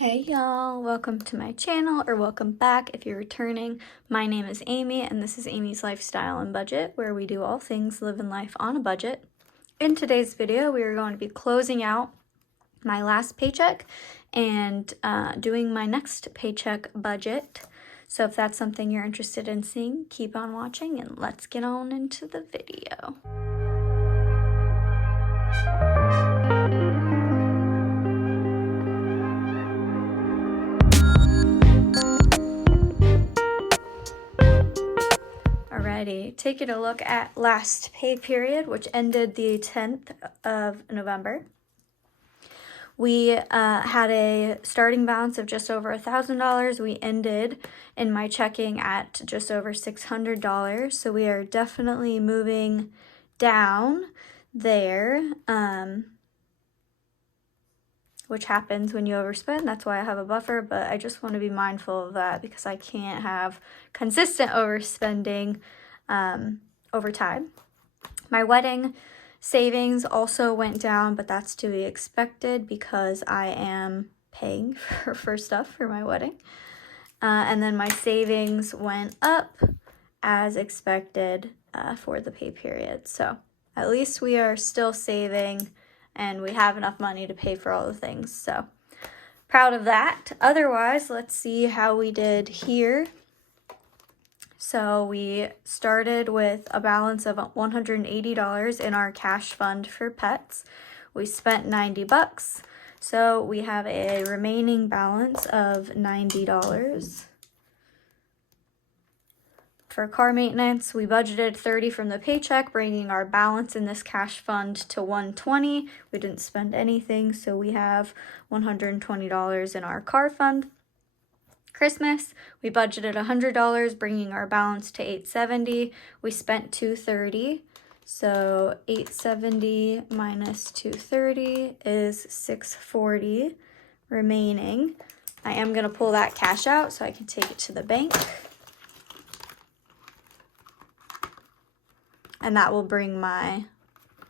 Hey y'all, welcome to my channel, or welcome back if you're returning. My name is Amy and this is Amy's Lifestyle and Budget, where we do all things living life on a budget. In today's video, we are going to be closing out my last paycheck and doing my next paycheck budget. So if that's something you're interested in seeing, keep on watching and let's get on into the video. Alrighty, taking a look at last pay period, which ended the 10th of November. We had a starting balance of just over $1,000. We ended in my checking at just over $600. So we are definitely moving down there, which happens when you overspend. That's why I have a buffer, but I just want to be mindful of that because I can't have consistent overspending over time. My wedding savings also went down, but that's to be expected because I am paying for stuff for my wedding. And then my savings went up as expected for the pay period. So at least we are still saving and we have enough money to pay for all the things. So proud of that. Otherwise, let's see how we did here. So we started with a balance of $180 in our cash fund for pets. We spent $90. So we have a remaining balance of $90. For car maintenance, we budgeted $30 from the paycheck, bringing our balance in this cash fund to $120. We didn't spend anything, so we have $120 in our car fund. Christmas, we budgeted $100, bringing our balance to $870. We spent $230, so $870 minus $230 is $640 remaining. I am going to pull that cash out so I can take it to the bank. And that will bring my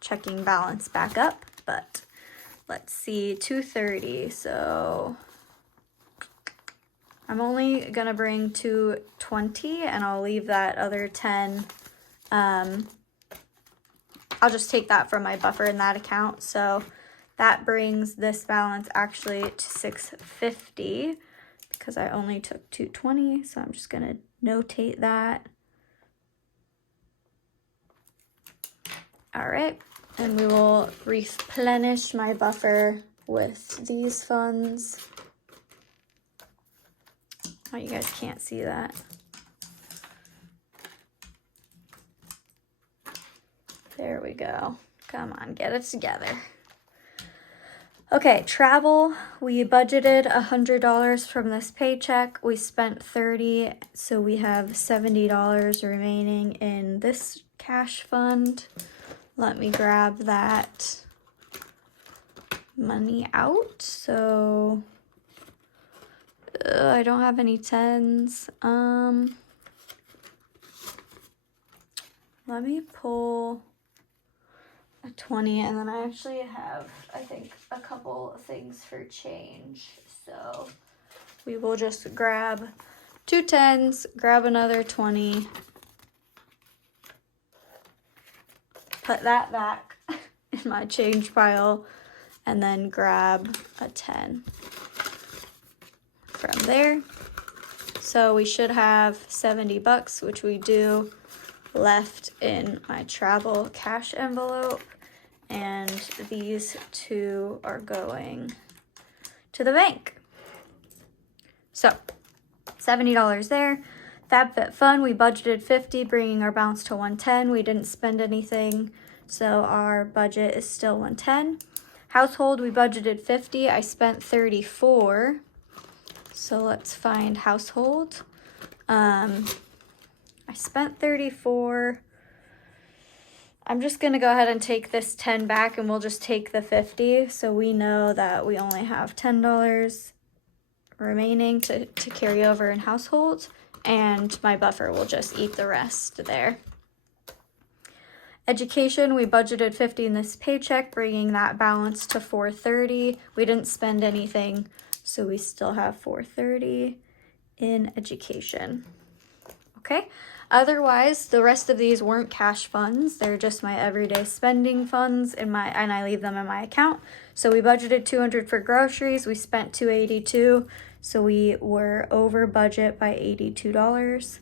checking balance back up. But let's see, $230. So I'm only going to bring $220 and I'll leave that other $10. I'll just take that from my buffer in that account. So that brings this balance actually to $650 because I only took $220. So I'm just going to notate that. All right, and we will replenish my buffer with these funds. Oh, you guys can't see that. There we go. Come on, get it together. Okay, travel. We budgeted $100 from this paycheck. We spent $30, so we have $70 remaining in this cash fund. Let me grab that money out. So I don't have any 10s. Let me pull a 20, and then I actually have, I think, a couple of things for change. So we will just grab 2 10s, grab another 20. Put that back in my change pile and then grab a 10 from there. So we should have $70, which we do, left in my travel cash envelope, and these two are going to the bank. So $70 there. FabFitFun, we budgeted $50, bringing our balance to $110. We didn't spend anything, so our budget is still $110. Household, we budgeted $50. I spent $34. So let's find household. I spent $34. I'm just going to go ahead and take this $10 back, and we'll just take the $50. So we know that we only have $10 remaining to carry over in household. And my buffer will just eat the rest there. Education, we budgeted $50 in this paycheck, bringing that balance to $430. We didn't spend anything, so we still have 430 in education. Okay, otherwise the rest of these weren't cash funds. They're just my everyday spending funds and I leave them in my account. So we budgeted 200 for groceries, we spent 282, so we were over budget by $82.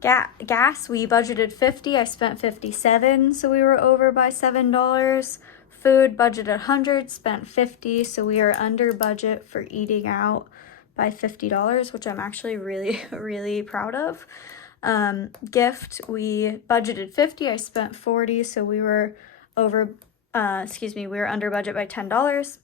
Gas, we budgeted 50, I spent 57, so we were over by $7. Food, budgeted 100, spent 50, so we are under budget for eating out by $50, which I'm actually really, really proud of. Gift, we budgeted 50, I spent 40, so we were over, we were under budget by $10.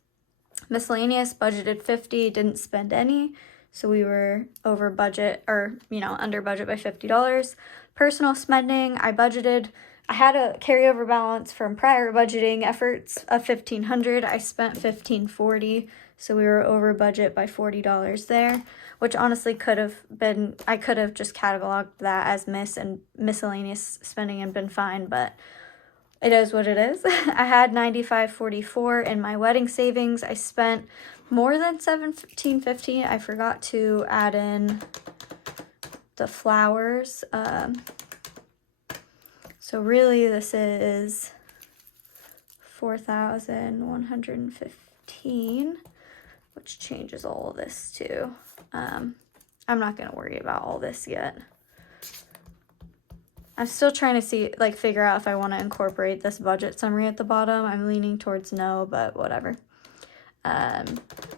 Miscellaneous, budgeted 50, didn't spend any, so we were over budget, or, under budget by $50. Personal spending, I had a carryover balance from prior budgeting efforts of $1,500. I spent $1,540, so we were over budget by $40 there, which honestly I could have just cataloged that as miscellaneous spending and been fine, but it is what it is. I had $95.44 in my wedding savings. I spent more than $17.50. I forgot to add in the flowers. So really this is $4,115, which changes all of this too. I'm not going to worry about all this yet. I'm still trying to figure out if I want to incorporate this budget summary at the bottom. I'm leaning towards no, but whatever.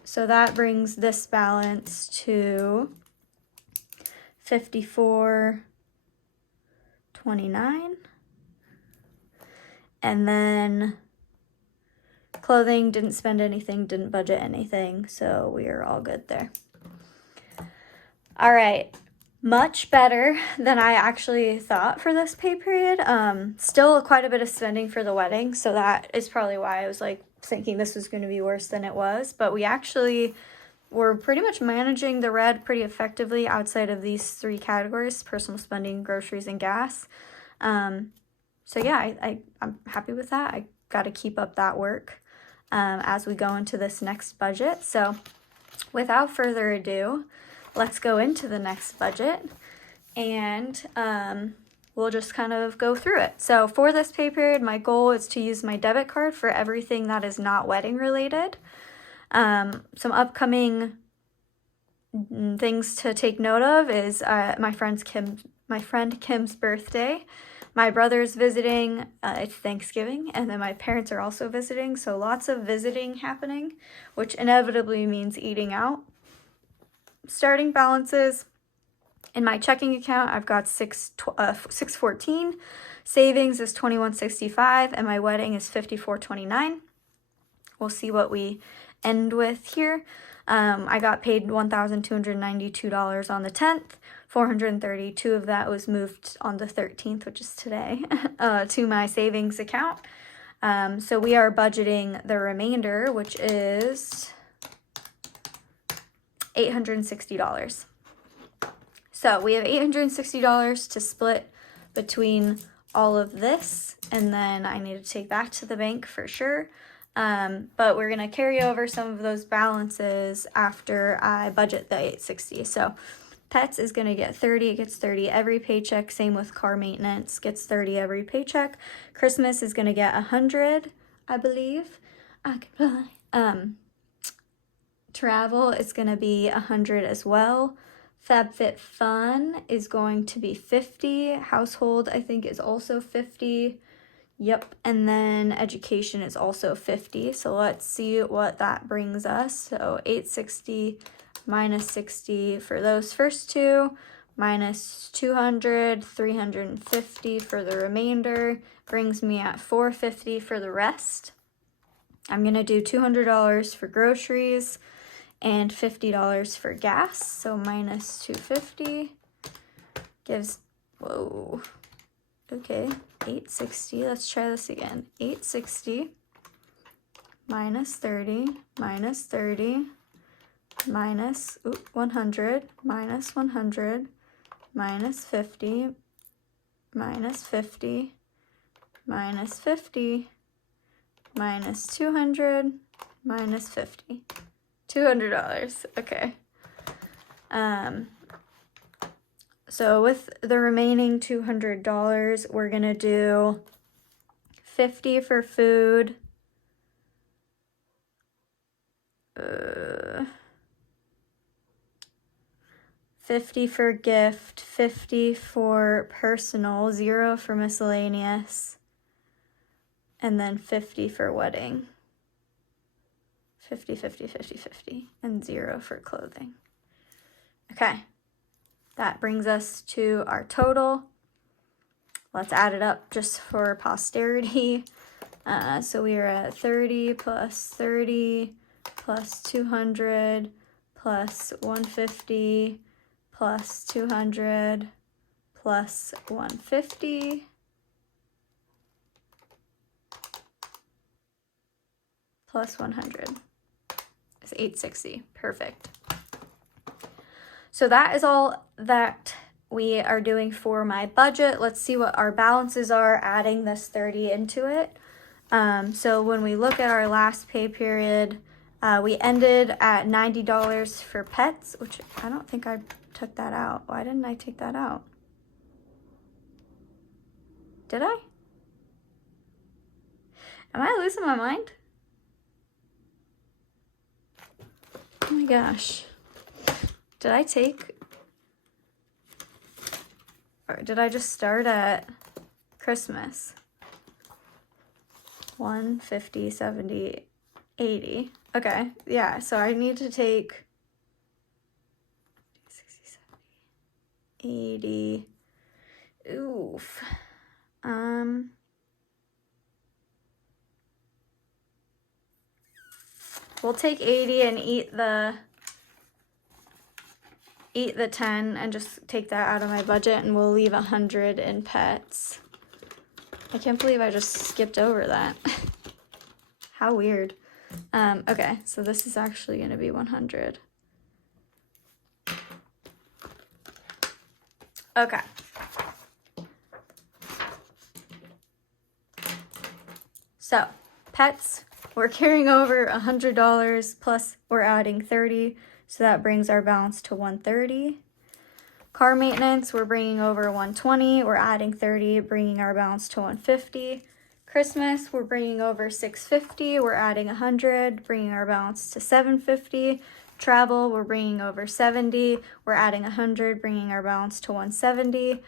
So that brings this balance to $54.29. And then clothing, didn't spend anything, didn't budget anything, so we are all good there. All right, much better than I actually thought for this pay period. Still quite a bit of spending for the wedding, so that is probably why I was thinking this was going to be worse than it was. But we actually were pretty much managing the red pretty effectively outside of these three categories: personal spending, groceries, and gas. So yeah, I'm happy with that. I got to keep up that work as we go into this next budget. So without further ado, let's go into the next budget, and we'll just kind of go through it. So for this pay period, my goal is to use my debit card for everything that is not wedding related. Some upcoming things to take note of is my friend Kim's birthday. My brother's visiting, it's Thanksgiving, and then my parents are also visiting, so lots of visiting happening, which inevitably means eating out. Starting balances, in my checking account, I've got $614, savings is $21.65, and my wedding is $54.29. We'll see what we end with here. I got paid $1,292 on the 10th. 432 of that was moved on the 13th, which is today, to my savings account. So we are budgeting the remainder, which is $860. So we have $860 to split between all of this, and then I need to take back to the bank for sure. But we're going to carry over some of those balances after I budget the $860. So pets is going to get 30. It gets 30 every paycheck. Same with car maintenance, gets 30 every paycheck. Christmas is going to get 100, I believe. I can fly. Travel is going to be 100 as well. FabFitFun is going to be 50. Household, I think, is also 50. Yep, and then education is also 50. So let's see what that brings us. So 860 minus 60 for those first two, minus 200, 350 for the remainder, brings me at 450 for the rest. I'm going to do $200 for groceries and $50 for gas. So minus 250 gives, whoa, okay, 860. Let's try this again. 860 minus 30, minus 30, minus 100, minus 100, minus 50, minus 50, minus 50, minus 200, minus 50. $200. Okay. So with the remaining $200, we're gonna do 50 for food, 50 for gift, 50 for personal, 0 for miscellaneous, and then 50 for wedding. 50, 50, 50, 50, and 0 for clothing. Okay, that brings us to our total. Let's add it up just for posterity. So we are at 30 plus 30 plus 200 plus 150 plus 200 plus 150 plus 100 is 860. Perfect. So that is all that we are doing for my budget. Let's see what our balances are, adding this 30 into it. So when we look at our last pay period, we ended at $90 for pets, which I don't think I took that out. Why didn't I take that out? Did I? Am I losing my mind? Oh my gosh. Did I take, or did I just start at Christmas? 150, 70, 80. Okay, yeah, so I need to take 60, 70, 80. Oof. We'll take 80 and eat the 10 and just take that out of my budget, and we'll leave 100 in pets. I can't believe I just skipped over that. How weird. Okay, so this is actually going to be 100. Okay. So, pets, we're carrying over $100 plus we're adding 30, so that brings our balance to 130. Car maintenance, we're bringing over 120, we're adding 30, bringing our balance to 150. Christmas, we're bringing over 650, we're adding 100, bringing our balance to 750. Travel, we're bringing over 70, we're adding 100, bringing our balance to 170.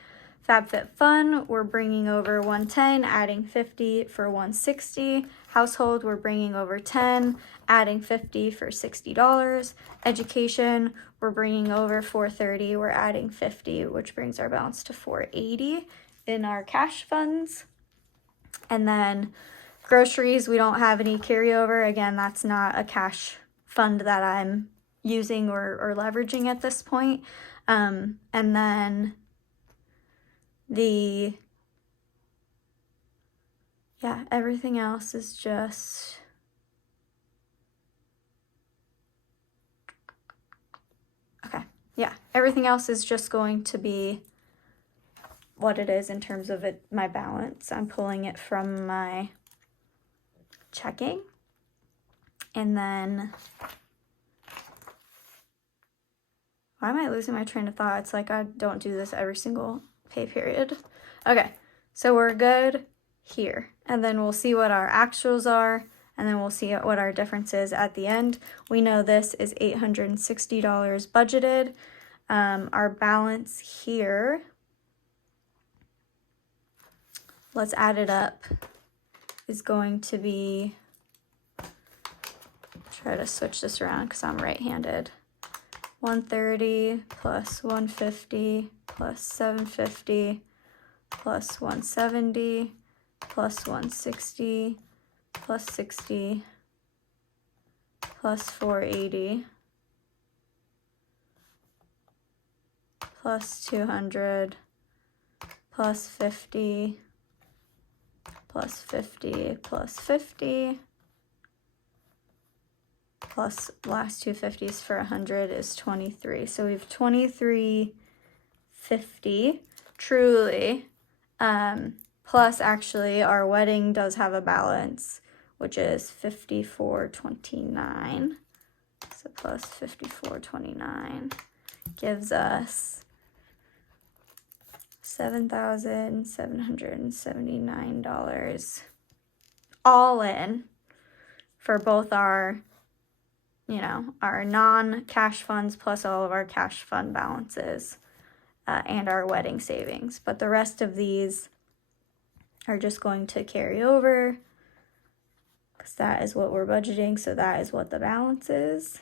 FabFitFun, we're bringing over 110, adding 50 for 160. Household, we're bringing over 10, adding 50 for $60. Education, we're bringing over 430, we're adding 50, which brings our balance to 480 in our cash funds. And then groceries, we don't have any carryover. Again, that's not a cash fund that I'm using or leveraging at this point. And then everything else is just everything else is just going to be what it is in terms of my balance. I'm pulling it from my checking, and then why am I losing my train of thought? It's like I don't do this every single pay period. Okay, so we're good here, and then we'll see what our actuals are, and then we'll see what our difference is at the end. We know this is $860 budgeted. Our balance here, let's add it up, is going to be, try to switch this around because I'm right-handed. 130 plus 150 plus 750 plus 170 plus 160 plus 60 plus 480 plus 200 plus 50 plus 50 plus 50 plus last two 50s for 100 is 23. So we have 2350 truly. Plus actually our wedding does have a balance, which is 5429. So plus $54.29 gives us $7,779 all in for both our, our non-cash funds plus all of our cash fund balances and our wedding savings. But the rest of these are just going to carry over because that is what we're budgeting, so that is what the balance is.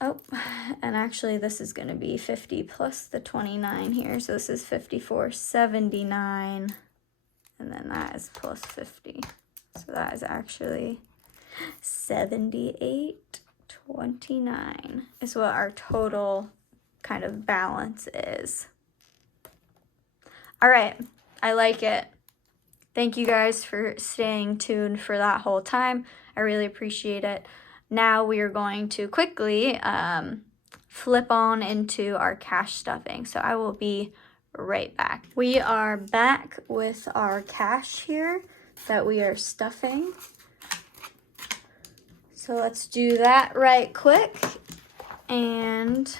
Oh, and actually this is going to be 50 plus the 29 here, so this is $54.79, and then that is plus 50, so that is actually $78.29 is what our total kind of balance is. All right, I like it. Thank you guys for staying tuned for that whole time. I really appreciate it. Now we are going to quickly flip on into our cash stuffing. So I will be right back. We are back with our cash here that we are stuffing. So let's do that right quick and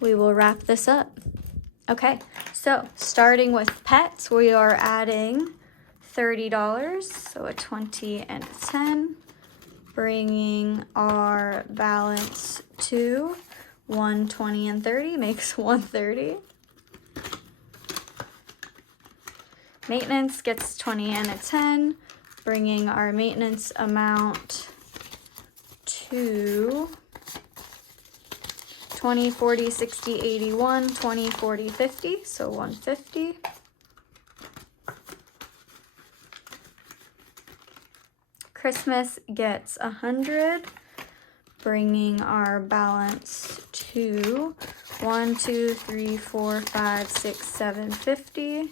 we will wrap this up. Okay, so starting with pets, we are adding $30, so a 20 and a 10. Bringing our balance to 120 and 30 makes 130. Maintenance gets 20 and a 10, bringing our maintenance amount to 20, 40, 60, 81, 20, 40, 50, so 150. Christmas gets 100, bringing our balance to 1, 2, 3, 4, 5, 6, 7, 50.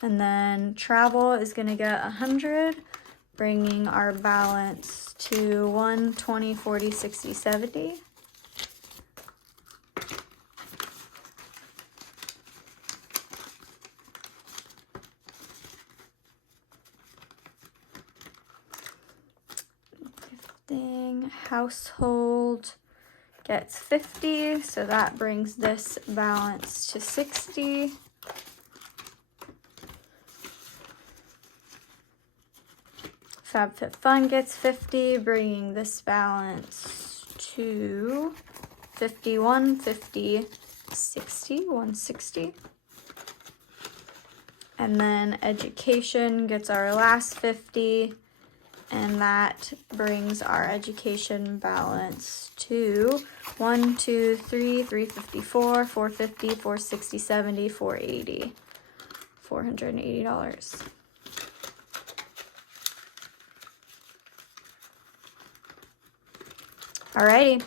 And then travel is going to get 100, bringing our balance to 1, 20, 40, 60, 70. Household gets 50, so that brings this balance to 60. FabFitFun gets 50, bringing this balance to 51, 50, 60, 160. And then education gets our last 50. And that brings our education balance to 1, 2, 3, 354, 450, 460, 70, 480, $480. Alrighty,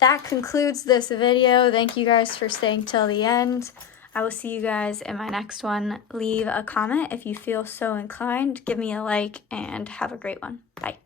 that concludes this video. Thank you guys for staying till the end. I will see you guys in my next one. Leave a comment if you feel so inclined. Give me a like and have a great one. Bye.